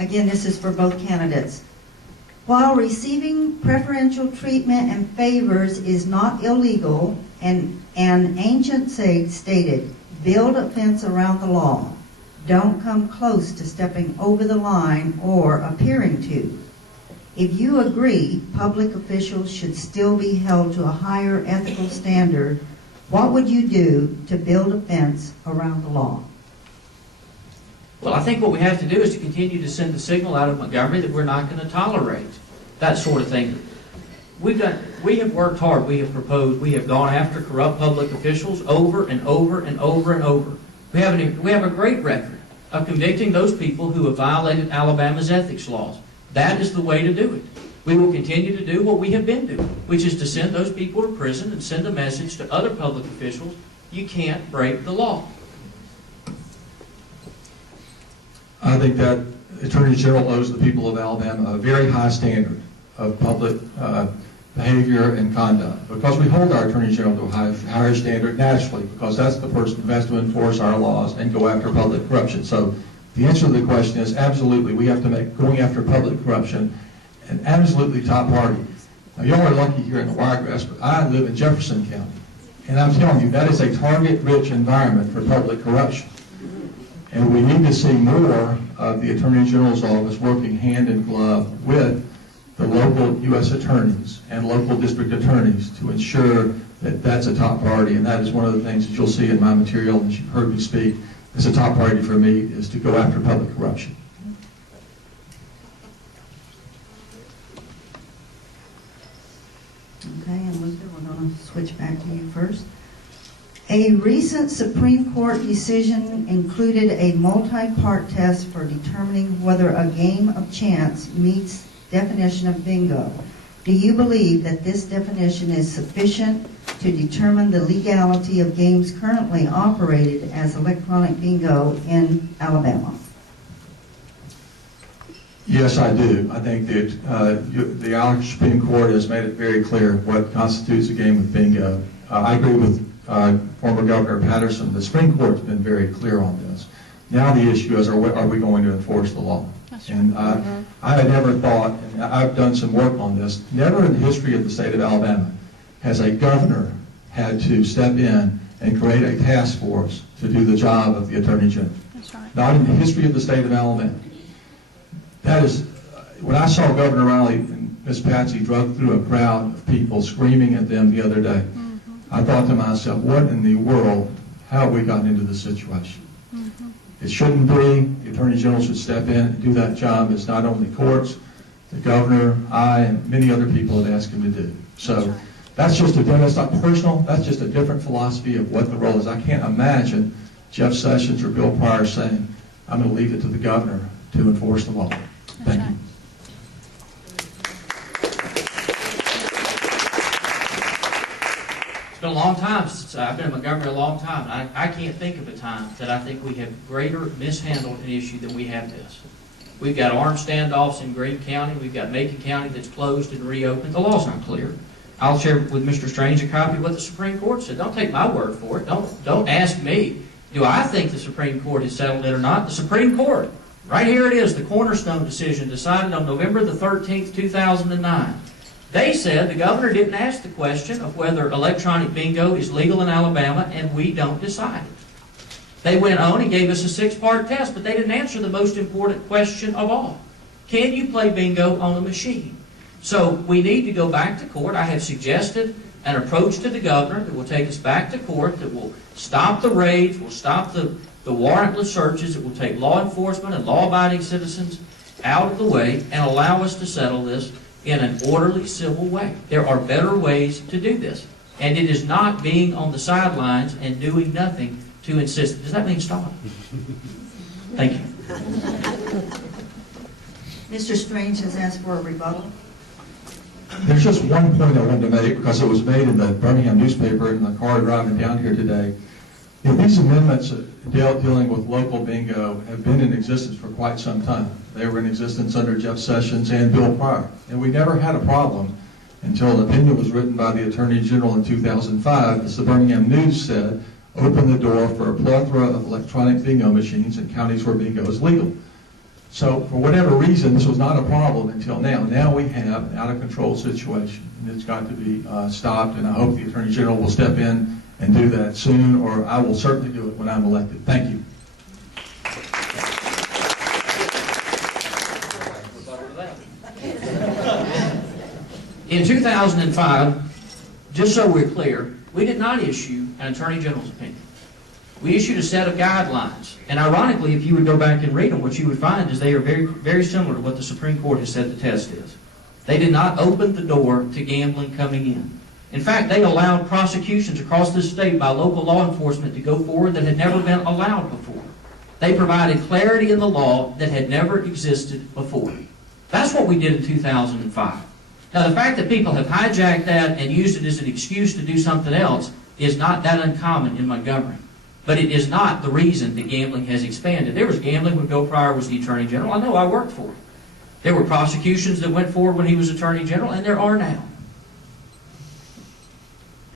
Again, this is for both candidates. While receiving preferential treatment and favors is not illegal, and an ancient sage stated, build a fence around the law. Don't come close to stepping over the line or appearing to. If you agree public officials should still be held to a higher ethical standard, what would you do to build a fence around the law? Well, I think what we have to do is to continue to send the signal out of Montgomery that we're not going to tolerate that sort of thing. We have worked hard. We have proposed. We have gone after corrupt public officials over and over and over and over. We have a great record of convicting those people who have violated Alabama's ethics laws. That is the way to do it. We will continue to do what we have been doing, which is to send those people to prison and send a message to other public officials, you can't break the law. I think that Attorney General owes the people of Alabama a very high standard of public behavior and conduct, because we hold our Attorney General to a higher standard naturally, because that's the person who has to enforce our laws and go after public corruption. So the answer to the question is absolutely, we have to make going after public corruption an absolutely top priority. Now, y'all are lucky here in the Wiregrass, but I live in Jefferson County, and I'm telling you, that is a target-rich environment for public corruption. And we need to see more of the Attorney General's office working hand in glove with the local U.S. attorneys and local district attorneys to ensure that that's a top priority. And that is one of the things that you'll see in my material, and you've heard me speak, is a top priority for me, is to go after public corruption. Okay, and Luther, we're going to switch back to you first. A recent Supreme Court decision included a multi-part test for determining whether a game of chance meets definition of bingo. Do you believe that this definition is sufficient to determine the legality of games currently operated as electronic bingo in Alabama? Yes, I do. I think that the Alex Supreme Court has made it very clear what constitutes a game of bingo. I agree with former Governor Patterson. The Supreme Court's been very clear on this. Now the issue is, are we going to enforce the law? That's right. And I had never thought, and I've done some work on this, never in the history of the state of Alabama has a governor had to step in and create a task force to do the job of the Attorney General. That's right. Not in the history of the state of Alabama. That is, when I saw Governor Riley and Miss Patsy drug through a crowd of people screaming at them the other day, I thought to myself, what in the world, how have we gotten into this situation? It shouldn't be. The Attorney General should step in and do that job. It's not only courts, the governor, I, and many other people have asked him to do. So that's not personal, that's just a different philosophy of what the role is. I can't imagine Jeff Sessions or Bill Pryor saying, I'm going to leave it to the governor to enforce the law. Thank you. It's been a long time since I've been in Montgomery, a long time. I can't think of a time that I think we have greater mishandled an issue than we have this. We've got armed standoffs in Greene County. We've got Macon County that's closed and reopened. The law's not clear. I'll share with Mr. Strange a copy of what the Supreme Court said. Don't take my word for it. Don't ask me, do I think the Supreme Court has settled it or not? The Supreme Court, right here it is, the Cornerstone decision decided on November the 13th, 2009. They said the governor didn't ask the question of whether electronic bingo is legal in Alabama, and we don't decide it. They went on and gave us a 6-part test, but they didn't answer the most important question of all. Can you play bingo on a machine? So we need to go back to court. I have suggested an approach to the governor that will take us back to court, that will stop the raids, will stop the warrantless searches, it will take law enforcement and law-abiding citizens out of the way and allow us to settle this in an orderly, civil way. There are better ways to do this. And it is not being on the sidelines and doing nothing to insist. Does that mean stop? Thank you. Mr. Strange has asked for a rebuttal. There's just one point I wanted to make, because it was made in the Birmingham newspaper in the car driving down here today. These amendments dealing with local bingo have been in existence for quite some time. They were in existence under Jeff Sessions and Bill Pryor. And we never had a problem until an opinion was written by the Attorney General in 2005, as the Birmingham News said, opened the door for a plethora of electronic bingo machines in counties where bingo is legal. So for whatever reason, this was not a problem until now. Now we have an out-of-control situation, and it's got to be stopped, and I hope the Attorney General will step in and do that soon, or I will certainly do it when I'm elected. Thank you. In 2005, just so we're clear, we did not issue an Attorney General's opinion. We issued a set of guidelines. And ironically, if you would go back and read them, what you would find is they are very, very similar to what the Supreme Court has said the test is. They did not open the door to gambling coming in. In fact, they allowed prosecutions across this state by local law enforcement to go forward that had never been allowed before. They provided clarity in the law that had never existed before. That's what we did in 2005. Now, the fact that people have hijacked that and used it as an excuse to do something else is not that uncommon in Montgomery. But it is not the reason that gambling has expanded. There was gambling when Bill Pryor was the Attorney General. I know, I worked for him. There were prosecutions that went forward when he was Attorney General, and there are now.